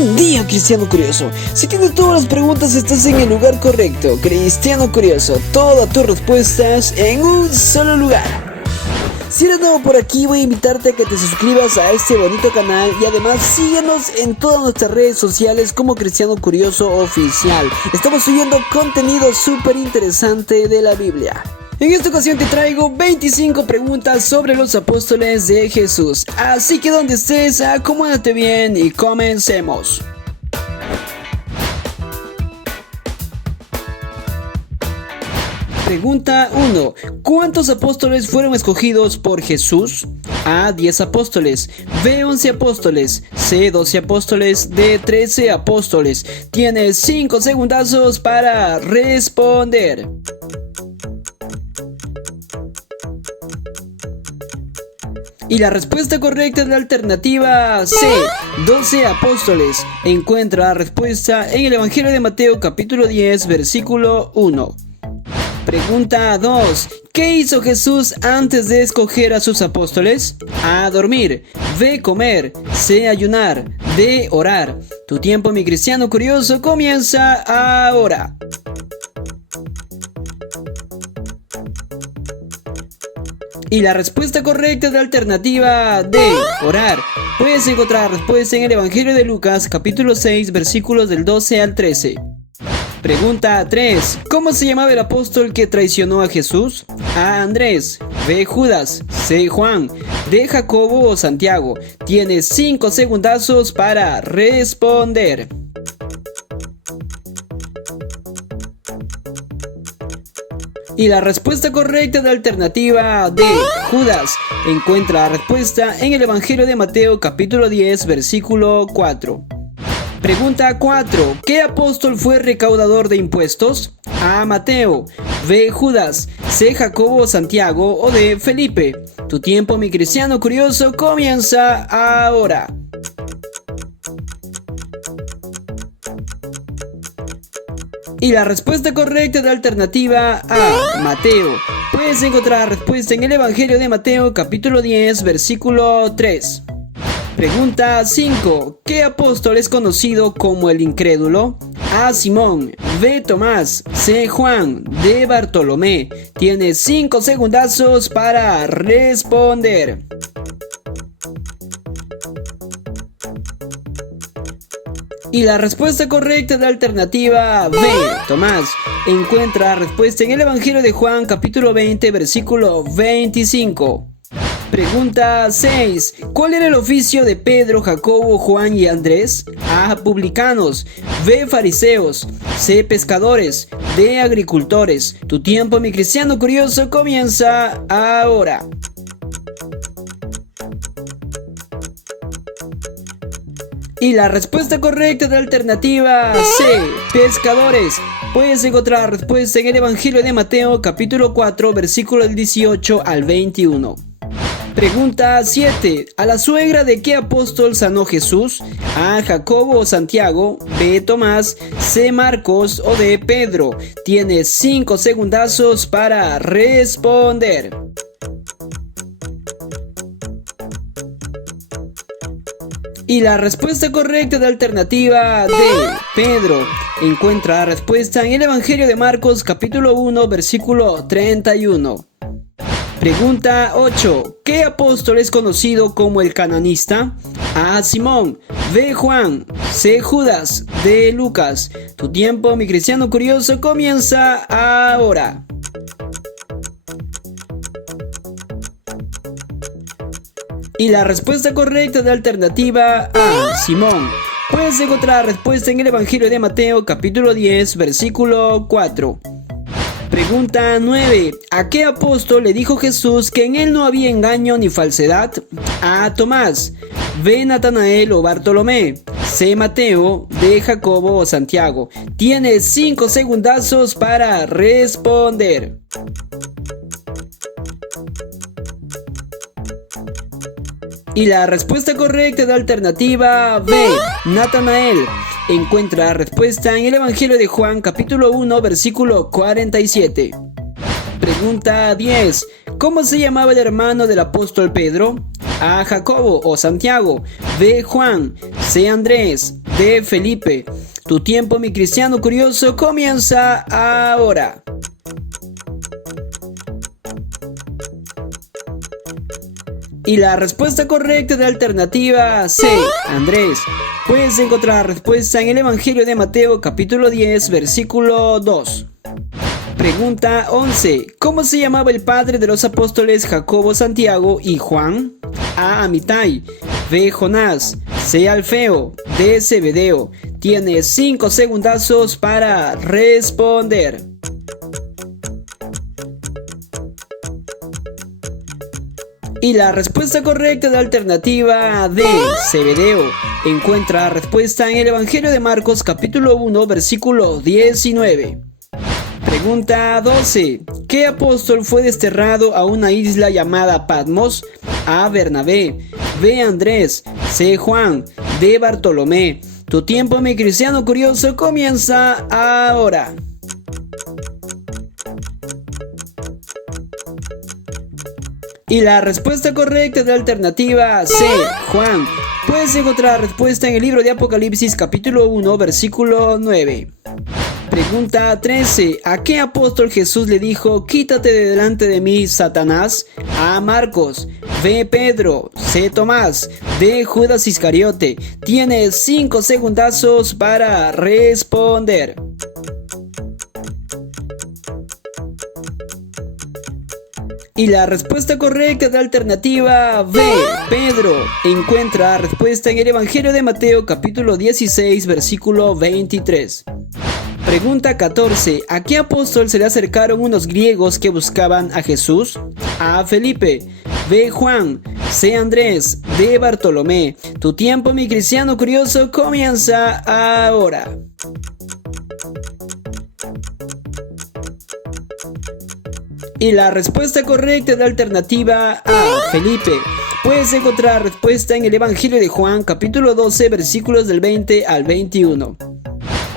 Buen día, Cristiano Curioso. Si tienes todas las preguntas, estás en el lugar correcto. Cristiano Curioso, todas tus respuestas en un solo lugar. Si eres nuevo por aquí, voy a invitarte a que te suscribas a este bonito canal y además síguenos en todas nuestras redes sociales como Cristiano Curioso Oficial. Estamos subiendo contenido súper interesante de la Biblia. En esta ocasión te traigo 25 preguntas sobre los apóstoles de Jesús. Así que donde estés, acomódate bien y comencemos. Pregunta 1. ¿Cuántos apóstoles fueron escogidos por Jesús? A. 10 apóstoles. B. 11 apóstoles. C. 12 apóstoles. D. 13 apóstoles. Tienes 5 segundazos para responder. Y la respuesta correcta es la alternativa C, 12 apóstoles. Encuentra la respuesta en el Evangelio de Mateo capítulo 10, versículo 1. Pregunta 2. ¿Qué hizo Jesús antes de escoger a sus apóstoles? A. Dormir. B. Comer. C. Ayunar. D. Orar. Tu tiempo, mi cristiano curioso, comienza ahora. Y la respuesta correcta es la alternativa D, orar. Puedes encontrar la respuesta en el Evangelio de Lucas, capítulo 6, versículos del 12 al 13. Pregunta 3. ¿Cómo se llamaba el apóstol que traicionó a Jesús? A. Andrés. B. Judas. C. Juan. D. Jacobo o Santiago. Tienes 5 segundazos para responder. Y la respuesta correcta es la alternativa D, Judas. Encuentra la respuesta en el Evangelio de Mateo capítulo 10, versículo 4. Pregunta 4. ¿Qué apóstol fue recaudador de impuestos? A. Mateo. B. Judas. C. Jacobo o Santiago o D. Felipe. Tu tiempo, mi cristiano curioso, comienza ahora. Y la respuesta correcta es la alternativa A, Mateo. Puedes encontrar la respuesta en el Evangelio de Mateo capítulo 10, versículo 3. Pregunta 5. ¿Qué apóstol es conocido como el incrédulo? A. Simón. B. Tomás. C. Juan. D. Bartolomé. Tienes 5 segundazos para responder. Y la respuesta correcta es la alternativa B, Tomás. Encuentra la respuesta en el Evangelio de Juan, capítulo 20, versículo 25. Pregunta 6. ¿Cuál era el oficio de Pedro, Jacobo, Juan y Andrés? A. Publicanos. B. Fariseos. C. Pescadores. D. Agricultores. Tu tiempo, mi cristiano curioso, comienza ahora. Y la respuesta correcta es la alternativa C, pescadores. Puedes encontrar la respuesta en el Evangelio de Mateo capítulo 4, versículo del 18 al 21. Pregunta 7. ¿A la suegra de qué apóstol sanó Jesús? A. Jacobo o Santiago. B. Tomás. C. Marcos o D. Pedro. Tienes 5 segundazos para responder. Y la respuesta correcta es la alternativa D, Pedro. Encuentra la respuesta en el Evangelio de Marcos capítulo 1, versículo 31. Pregunta 8. ¿Qué apóstol es conocido como el cananista? A. Simón. B. Juan. C. Judas. D. Lucas. Tu tiempo, mi cristiano curioso, comienza ahora. Y la respuesta correcta es la alternativa A, Simón. Puedes encontrar la respuesta en el Evangelio de Mateo capítulo 10, versículo 4. Pregunta 9. ¿A qué apóstol le dijo Jesús que en él no había engaño ni falsedad? A. Tomás. B. Natanael o Bartolomé. C. Mateo. D. Jacobo o Santiago. Tienes 5 segundazos para responder. Y la respuesta correcta es la alternativa B, Natanael. Encuentra la respuesta en el Evangelio de Juan, capítulo 1, versículo 47. Pregunta 10. ¿Cómo se llamaba el hermano del apóstol Pedro? A. Jacobo o Santiago, B. Juan, C. Andrés, D. Felipe. Tu tiempo, mi cristiano curioso, comienza ahora. Y la respuesta correcta de la alternativa C, Andrés. Puedes encontrar la respuesta en el Evangelio de Mateo capítulo 10, versículo 2. Pregunta 11. ¿Cómo se llamaba el padre de los apóstoles Jacobo, Santiago y Juan? A. Amitai, B. Jonás, C. Alfeo, D. Zebedeo. Tienes 5 segundazos para responder. Y la respuesta correcta de la alternativa D, Zebedeo. Encuentra la respuesta en el Evangelio de Marcos capítulo 1, versículo 19. Pregunta 12. ¿Qué apóstol fue desterrado a una isla llamada Patmos? A. Bernabé, B. Andrés, C. Juan, D. Bartolomé. Tu tiempo, mi cristiano curioso, comienza ahora. Y la respuesta correcta de la alternativa C, Juan. Puedes encontrar la respuesta en el libro de Apocalipsis capítulo 1, versículo 9. Pregunta 13. ¿A qué apóstol Jesús le dijo, quítate de delante de mí, Satanás? A. Marcos, B. Pedro, C. Tomás, D. Judas Iscariote. Tienes 5 segundazos para responder. Y la respuesta correcta de la alternativa B, Pedro. Encuentra la respuesta en el Evangelio de Mateo capítulo 16, versículo 23. Pregunta 14. ¿A qué apóstol se le acercaron unos griegos que buscaban a Jesús? A. Felipe, B. Juan, C. Andrés, D. Bartolomé. Tu tiempo, mi cristiano curioso, comienza ahora. Y la respuesta correcta de la alternativa A, Felipe. Puedes encontrar la respuesta en el Evangelio de Juan, capítulo 12, versículos del 20 al 21.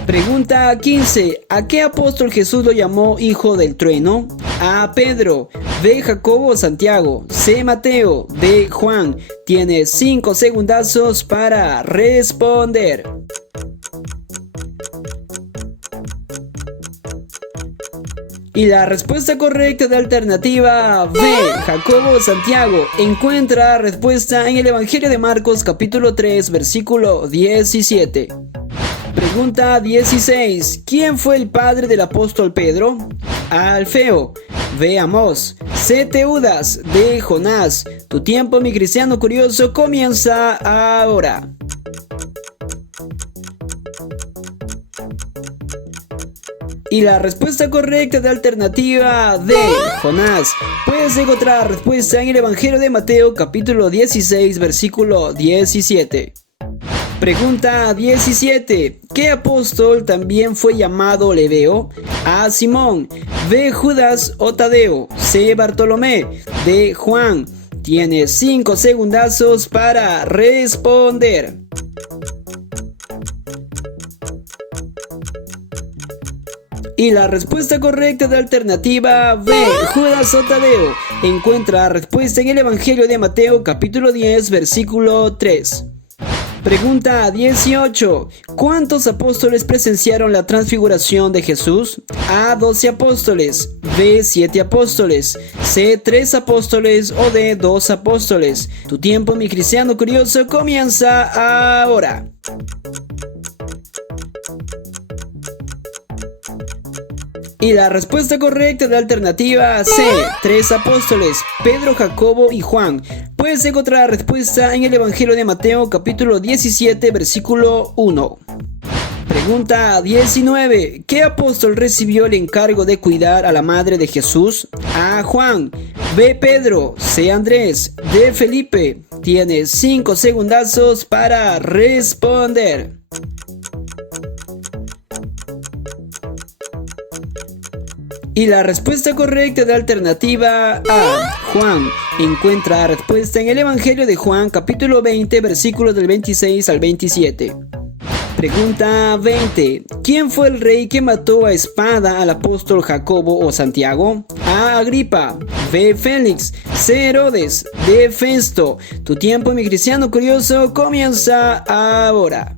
Pregunta 15. ¿A qué apóstol Jesús lo llamó hijo del trueno? A. Pedro, B. Jacobo o Santiago, C. Mateo, D. Juan. Tienes 5 segundazos para responder. Y la respuesta correcta de la alternativa B, Jacobo o Santiago. Encuentra la respuesta en el Evangelio de Marcos capítulo 3, versículo 17. Pregunta 16. ¿Quién fue el padre del apóstol Pedro? A. Alfeo, B. Amós, C. Teudas, D. Jonás. Tu tiempo, mi cristiano curioso, comienza ahora. Y la respuesta correcta de la alternativa D, Jonás. Puedes encontrar la respuesta en el Evangelio de Mateo capítulo 16, versículo 17. Pregunta 17. ¿Qué apóstol también fue llamado Lebeo? A. Simón, B. Judas o Tadeo, C. Bartolomé, D. Juan. Tienes 5 segundazos para responder. Y la respuesta correcta de la alternativa B, Judas o Tadeo. Encuentra la respuesta en el Evangelio de Mateo capítulo 10, versículo 3. Pregunta 18. ¿Cuántos apóstoles presenciaron la transfiguración de Jesús? A. 12 apóstoles, B. 7 apóstoles, C. 3 apóstoles o D. 2 apóstoles. Tu tiempo, mi cristiano curioso, comienza ahora. Y la respuesta correcta de la alternativa C, 3 apóstoles, Pedro, Jacobo y Juan. Puedes encontrar la respuesta en el Evangelio de Mateo capítulo 17, versículo 1. Pregunta 19. ¿Qué apóstol recibió el encargo de cuidar a la madre de Jesús? A. Juan, B. Pedro, C. Andrés, D. Felipe. Tienes 5 segundazos para responder. Y la respuesta correcta de la alternativa A, Juan. Encuentra la respuesta en el Evangelio de Juan, capítulo 20, versículos del 26 al 27. Pregunta 20. ¿Quién fue el rey que mató a espada al apóstol Jacobo o Santiago? A. Agripa. B. Félix. C. Herodes. D. Festo. Tu tiempo, mi cristiano curioso, comienza ahora.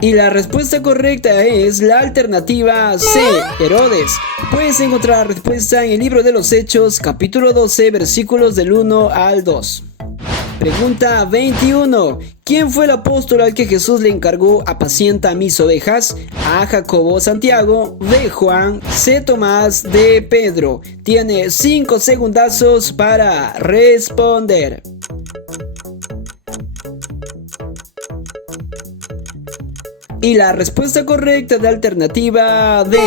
Y la respuesta correcta es la alternativa C, Herodes. Puedes encontrar la respuesta en el libro de los Hechos, capítulo 12, versículos del 1 al 2. Pregunta 21. ¿Quién fue el apóstol al que Jesús le encargó apacienta mis ovejas? A. Jacobo, Santiago. B. Juan. C. Tomás. D. Pedro. Tiene 5 segundazos para responder. Y la respuesta correcta de alternativa D,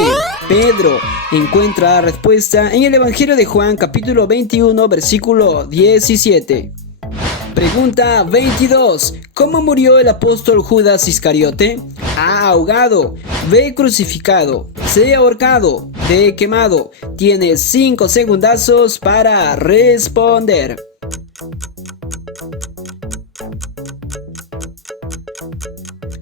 Pedro. Encuentra la respuesta en el Evangelio de Juan, capítulo 21, versículo 17. Pregunta 22. ¿Cómo murió el apóstol Judas Iscariote? A. Ahogado. B. Crucificado. C. Ahorcado. D. Quemado. Tiene 5 segundazos para responder.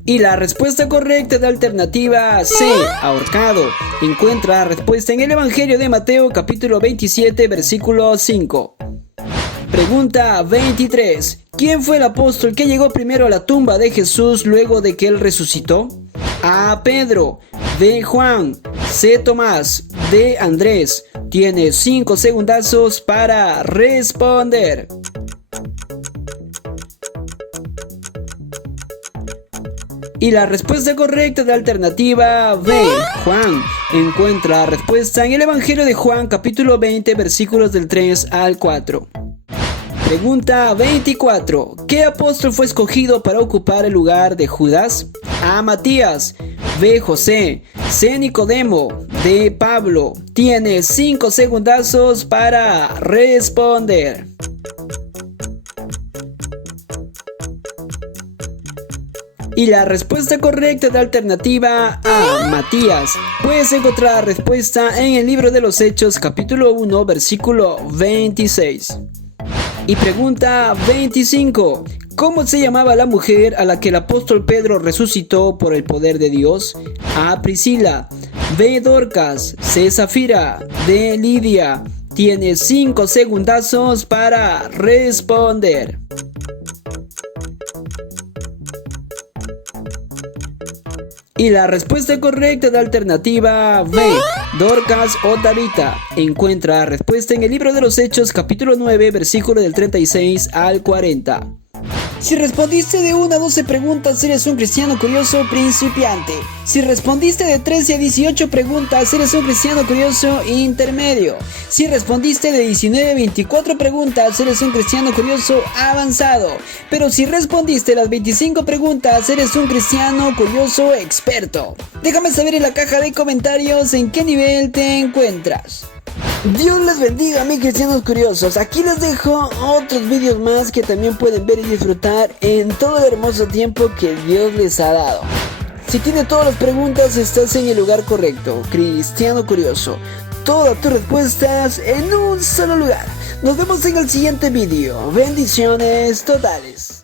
Y la respuesta correcta de alternativa C, ahorcado. Encuentra la respuesta en el Evangelio de Mateo, capítulo 27, versículo 5. Pregunta 23. ¿Quién fue el apóstol que llegó primero a la tumba de Jesús luego de que él resucitó? A. Pedro. B. Juan. C. Tomás. D. Andrés. Tiene 5 segundazos para responder. Y la respuesta correcta de alternativa B, Juan. Encuentra la respuesta en el Evangelio de Juan, capítulo 20, versículos del 3 al 4. Pregunta 24. ¿Qué apóstol fue escogido para ocupar el lugar de Judas? A. Matías. B. José. C. Nicodemo. D. Pablo. Tiene 5 segundazos para responder. Y la respuesta correcta de alternativa A, Matías. Puedes encontrar la respuesta en el libro de los Hechos, capítulo 1, versículo 26. Y pregunta 25. ¿Cómo se llamaba la mujer a la que el apóstol Pedro resucitó por el poder de Dios? A. Priscila. B. Dorcas. C. Zafira. D. Lidia. Tiene 5 segundazos para responder. Y la respuesta correcta de alternativa B, Dorcas o Tabita. Encuentra la respuesta en el libro de los Hechos, capítulo 9, versículo del 36 al 40. Si respondiste de 1 a 12 preguntas, eres un cristiano curioso principiante. Si respondiste de 13 a 18 preguntas, eres un cristiano curioso intermedio. Si respondiste de 19 a 24 preguntas, eres un cristiano curioso avanzado. Pero si respondiste las 25 preguntas, eres un cristiano curioso experto. Déjame saber en la caja de comentarios en qué nivel te encuentras. Dios les bendiga, mis cristianos curiosos. Aquí les dejo otros vídeos más que también pueden ver y disfrutar en todo el hermoso tiempo que Dios les ha dado. Si tienes todas las preguntas, estás en el lugar correcto, cristiano curioso. Todas tus respuestas en un solo lugar. Nos vemos en el siguiente vídeo. Bendiciones totales.